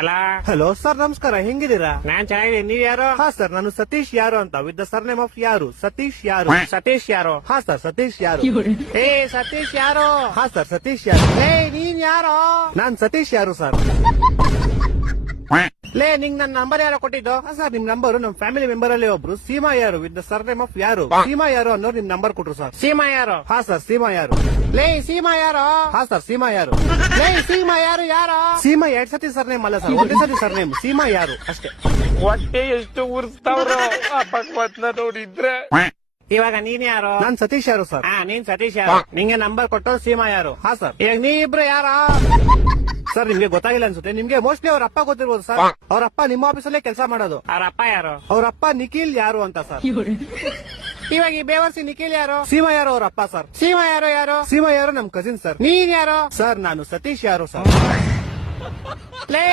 ಅಲ್ಲ hello sir, ನಮಸ್ಕಾರ. ಹೆಂಗಿದ್ದೀರಾ? ನಾನ್ ಚೆನ್ನಾಗಿದ್ದೀನಿ. ನೀವ್ ಯಾರು? ಹಾ ಸರ್, ನಾನು ಸತೀಶ್ ಯಾರು ಅಂತ, ವಿತ್ ದ ಸರ್ನೇಮ್ ಆಫ್ ಯಾರು. ಸತೀಶ್ ಯಾರು. ಸತೀಶ್ ಯಾರು? ಹಾ ಸರ್, ಸತೀಶ್ ಯಾರು. ಏ ಸತೀಶ್ ಯಾರು? ಹಾ ಸರ್, ಸತೀಶ್ ಯಾರು. ಏ ನೀನ್ ಯಾರು? ನಾನ್ ಸತೀಶ್ ಯಾರು ಸರ್. ಲೇ ನಿಂಗ್ ನನ್ ನಂಬರ್ ಯಾರೋ ಕೊಟ್ಟಿದ್ದು? ಹಾ ಸರ್, ನಿಮ್ ನಂಬರ್ ನಮ್ ಫ್ಯಾಮಿಲಿ ಮೆಂಬರ್ ಅಲ್ಲಿ ಒಬ್ರು ಸೀಮಾ ಯಾರು ವಿತ್ ದ ಸರ್ನೇಮ್ ಆಫ್ ಯಾರು. ಸೀಮಾ ಯಾರು ಅನ್ನೋರು ನಿಮ್ ನಂಬರ್ ಕೊಟ್ರು ಸರ್. ಸೀಮಾ ಯಾರು? ಹಾ ಸರ್, ಸೀಮಾ ಯಾರು. ಲೇ ಸೀಮಾ ಯಾರು? ಹಾ ಸರ್, ಸೀಮಾ ಯಾರು. ಲೇ ಸೀಮಾ ಯಾರು? ಯಾರು? ಸೀಮಾ 2 ಸತಿ ಸರ್ನೇಮ್ ಅಲ್ಲ ಸರ್, ಒಂದೇ ಸತಿ ಸರ್ನೇಮ್. ಸೀಮಾ ಯಾರು ಅಷ್ಟೇ. ಹೊಟ್ಟೆ ಎಷ್ಟು ಉರ್ಸ್ತಾವ್ರು ಆ ಭಗವತ್ನ ನೋಡಿದ್ರೆ. ಇವಾಗ ನೀನ್ ಯಾರು? ನಾನ್ ಸತೀಶ್ ಯಾರು ಸರ್. ಹಾ ನೀನ್ ಸತೀಶ್ ಯಾರು? ನಿಂಗೆ ನಂಬರ್ ಕೊಟ್ಟು ಸೀಮಾ ಯಾರು? ಹಾ ಸರ್. ಈಗ ನೀ ಇಬ್ರು ಯಾರ? ಸರ್, ನಿಮ್ಗೆ ಗೊತ್ತಾಗಿಲ್ಲ ಅನ್ಸುತ್ತೆ. ನಿಮ್ಗೆ ಮೋಸ್ಟ್ಲಿ ಅವ್ರ ಅಪ್ಪ ಗೊತ್ತಿರ್ಬೋದು ಸರ್. ಅವ್ರ ಅಪ್ಪ ನಿಮ್ಮ ಆಫೀಸಲ್ಲೇ ಕೆಲಸ ಮಾಡೋದು. ಅವ್ರ ಅಪ್ಪ ಯಾರು? ಅವ್ರ ಅಪ್ಪ ನಿಖಿಲ್ ಯಾರು ಅಂತ ಸರ್. ಇವಾಗ ಈ ಬೇವರ್ಸಿ ನಿಖಿಲ್ ಯಾರು? ಸೀಮಾ ಯಾರು ಅವ್ರ ಅಪ್ಪ ಸರ್. ಸೀಮಾ ಯಾರು? ಯಾರು? ಸೀಮಾ ಯಾರು ನಮ್ ಕಸಿನ್ ಸರ್. ನೀನ್ ಯಾರು? ಸರ್, ನಾನು ಸತೀಶ್ ಯಾರು ಸರ್. ಲೇ